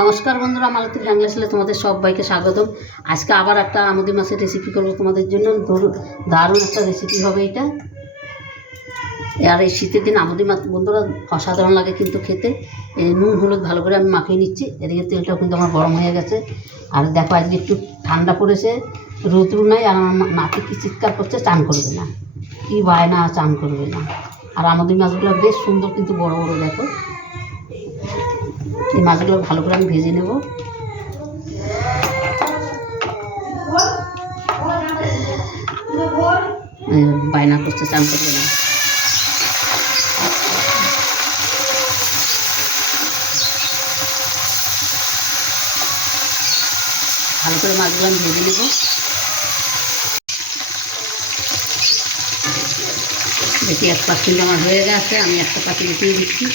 নমস্কার বন্ধুরা, মালতীর হ্যাংলাসলে তোমাদের সবাইকে স্বাগতম। আজকে আবার একটা আমুদি মাছের রেসিপি করব তোমাদের জন্য। দারুণ একটা রেসিপি হবে এটা। আর এই শীতের দিন আমুদি মাছ বন্ধুরা অসাধারণ লাগে কিন্তু খেতে। নুন হলুদ ভালো করে আমি মাখিয়ে নিচ্ছি। এদিকে তেলটাও কিন্তু আমার গরম হয়ে গেছে। আর দেখো আজকে একটু ঠান্ডা পড়েছে, রৌদ্র নাই। আর আমার নাতি কি চিৎকার করছে, চান করবে না, কি বায়না, চান করবে না। আর আমুদি মাছগুলো বেশ সুন্দর কিন্তু বড় বড়। দেখো এই মাছগুলো ভালো করে আমি ভেজে নেব। বায়না করছে, চান করবে না। ভালো করে মাছগুলো আমি ভেজে নেব। দেখি 1% আমার হয়ে গেছে, আমি একটা পাতি দিয়ে দিচ্ছি।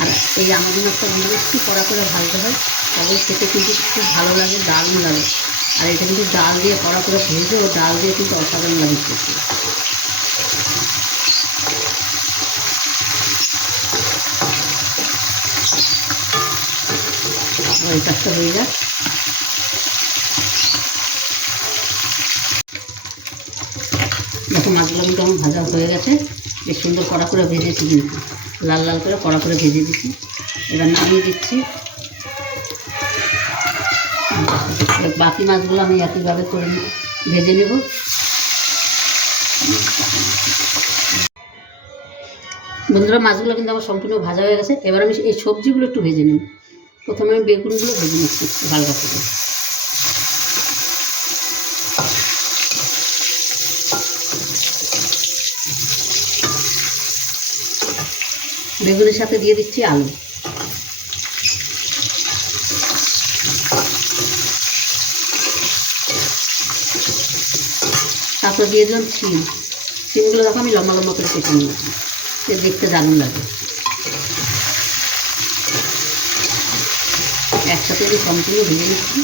আর এই আমুদি মাছটা বন্ধু একটু কড়া করে ভাজতে হয়, তবে খেতে কিন্তু খুব ভালো লাগে, দারুণ লাগে। আর এটা কিন্তু ডাল দিয়ে কড়া করে ভেজে, ও ডাল দিয়ে কিন্তু অসাধারণ লাগে খেতে। এই কাজটা হয়ে যাক। দেখো মাছগুলো কিন্তু আমার ভাজা হয়ে গেছে, বেশ সুন্দর কড়া করে ভেজেছি, কিন্তু লাল লাল করে কড়া করে ভেজে দিচ্ছি। এবার নামিয়ে দিচ্ছি। বাকি মাছগুলো আমি একইভাবে করে ভেজে নেব। বন্ধুরা মাছগুলো কিন্তু আমার সম্পূর্ণ ভাজা হয়ে গেছে। এবার আমি এই সবজিগুলো একটু ভেজে নেব। প্রথমে আমি বেগুনগুলো ভেজে নিচ্ছি একটু হালকা করে। বেগুনের সাথে দিয়ে দিচ্ছি আলু। তারপর দিয়ে দিলাম সিমগুলো দেখো আমি লম্বা লম্বা করে কেটে নিয়েছি, দেখতে দারুণ লাগে। একসাথে দিয়ে সম্পূর্ণ ভেজে নিচ্ছি।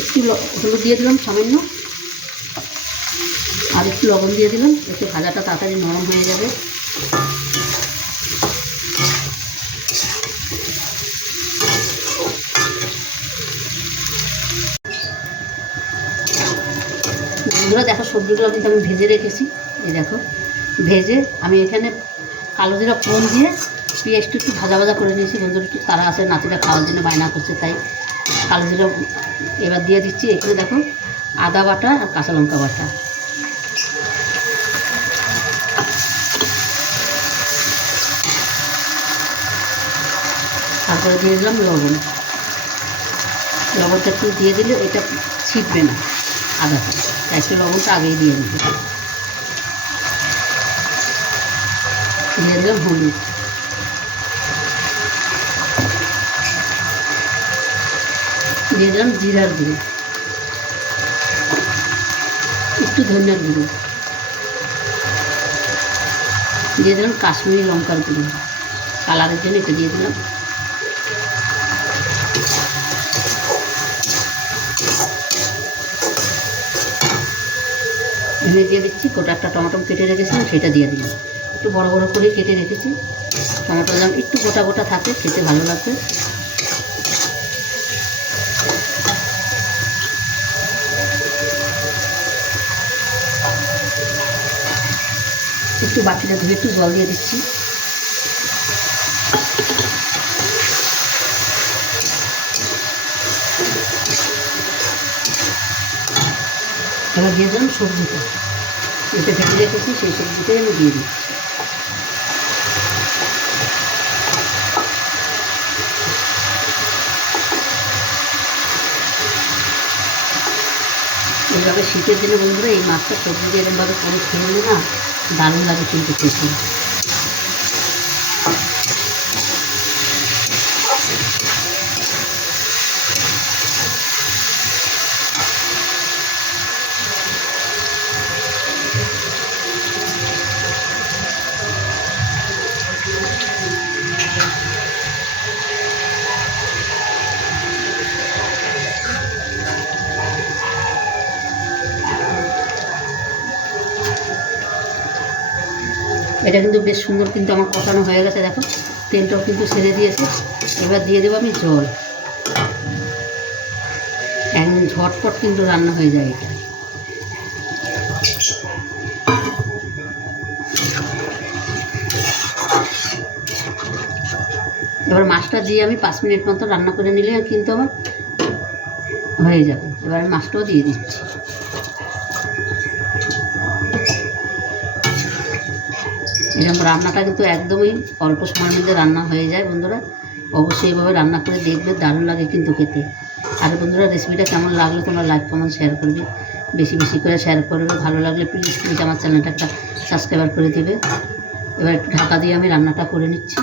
একটু হলুদ দিয়ে দিলাম সামান্য, আর একটু লবণ দিয়ে দিলাম, এতে ভাজাটা তাড়াতাড়ি নরম হয়ে যাবে। বন্ধুরা দেখো সবজিগুলো কিন্তু আমি ভেজে রেখেছি। এই দেখো ভেজে আমি এখানে কালো জিরা ফোড়ন দিয়ে পেঁয়াজটা একটু ভাজা ভাজা করে নিয়েছি। বন্ধুরা একটু তারা আছে, নাতিটা খাওয়ার জন্য বায়না করছে, তাই কালো জিরা এবার দিয়ে দিচ্ছি। এখানে দেখো আদা বাটা আর কাঁচা লঙ্কা বাটা। তারপরে দিয়ে দিলাম লবণ। লবণটা একটু দিয়ে দিলে এটা ছিটবে না আদাটা, তাই একটু লবণটা আগেই দিয়ে দিতে। দিয়ে দিলাম হলুদ। দিয়ে দিলাম জিরার গুঁড়ো, একটু ধনিয়ার গুঁড়ো, দিয়ে দিলাম কাশ্মীরি লঙ্কার গুঁড়ো, কালারের জন্য একটু দিয়ে দিলাম। এখানে দিয়ে দিচ্ছি গোটা একটা টমেটো কেটে রেখেছিলাম, সেটা দিয়ে দিলাম। একটু বড় বড় করে কেটে রেখেছি। টমেটো যেন একটু গোটা গোটা থাকে, খেতে ভালো লাগবে। একটু বাটিটা ধুয়ে একটু জল দিয়ে দিচ্ছি। এবার দিয়ে দিলাম সবজিটা, এটা ভেজে রেখেছি, সেই সবজিটাই আমি দিয়ে দিচ্ছি। এইভাবে শীতের দিনে বন্ধুরা এই মাছটা সবজি দিয়ে এরকমভাবে করে খেয়ে নিলে না, দারুণ লাগে কিন্তু খেতে। এটা কিন্তু বেশ সুন্দর কিন্তু আমার কষানো হয়ে গেছে, দেখো তেলটাও কিন্তু ছেড়ে দিয়েছে। এবার দিয়ে দেবো আমি জল, একদম ঝটপট কিন্তু রান্না হয়ে যায় এটা। এবার মাছটা দিয়ে আমি 5 মিনিট মতো রান্না করে নিলে কিন্তু আমার হয়ে যাবে। এবার মাছটাও দিয়ে দিচ্ছি। এরকম রান্নাটা কিন্তু একদমই অল্প সময়ের মধ্যে রান্না হয়ে যায় বন্ধুরা, অবশ্যই এভাবে রান্না করে দেখবে, দারুণ লাগে কিন্তু খেতে। আর বন্ধুরা রেসিপিটা কেমন লাগলো তোমরা লাইক কমেন্ট শেয়ার করবে, বেশি বেশি করে শেয়ার করবে। ভালো লাগলে প্লিজ প্লিজ আমার চ্যানেলটা একটা সাবস্ক্রাইব করে দেবে। এবার একটু ঢাকা দিয়ে আমি রান্নাটা করে নিচ্ছি।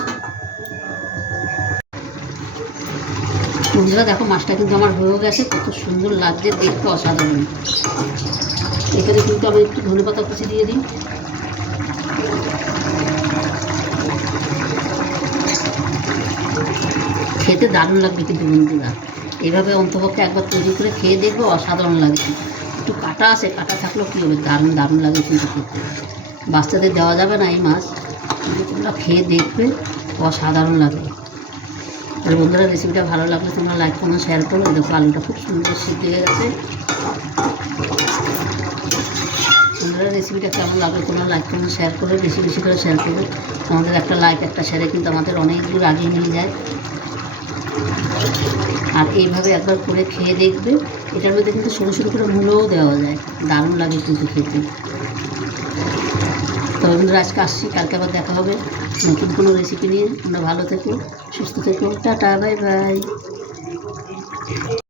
বন্ধুরা দেখো মাছটা কিন্তু আমার হয়েও গেছে, কত সুন্দর লাগছে দেখতে, অসাধারণ। এখানে কিন্তু আমি একটু ধনেপাতা কুচি দিয়ে দিই। খেতে দারুণ লাগবে কিন্তু বন্ধুরা, এইভাবে অন্তপক্ষে একবার তৈরি করে খেয়ে দেখবো, অসাধারণ লাগে। একটু কাটা আছে, কাটা থাকলেও কী হবে, দারুণ দারুণ লাগে কিন্তু খেতে। বাচ্চাদের দেওয়া যাবে না এই মাছ, কিন্তু তোমরা খেয়ে দেখবে, অসাধারণ লাগে। আর বন্ধুরা রেসিপিটা ভালো লাগলে তোমরা লাইক কমেন্ট শেয়ার করো। দেখো আলুটা খুব সুন্দর সিদ্ধ হয়ে গেছে। বন্ধুরা রেসিপিটা কেমন লাগলো তোমরা লাইক কমেন্ট শেয়ার করবে, বেশি বেশি করে শেয়ার করবে। আমাদের একটা লাইক একটা শেয়ারে কিন্তু আমাদের অনেক দূর আগিয়ে নিয়ে যায়। আর এইভাবে একবার করে খেয়ে দেখবে, এটার মধ্যে কিন্তু সরু সরু করে মূলও দেওয়া যায়, দারুণ লাগে কিন্তু খেতে। তো বন্ধুরা আজকে আসছি, কালকে আবার দেখা হবে নতুন কোনো রেসিপি নিয়ে। তোমরা ভালো থেকো, সুস্থ থেকো, টাটা, বাই বাই।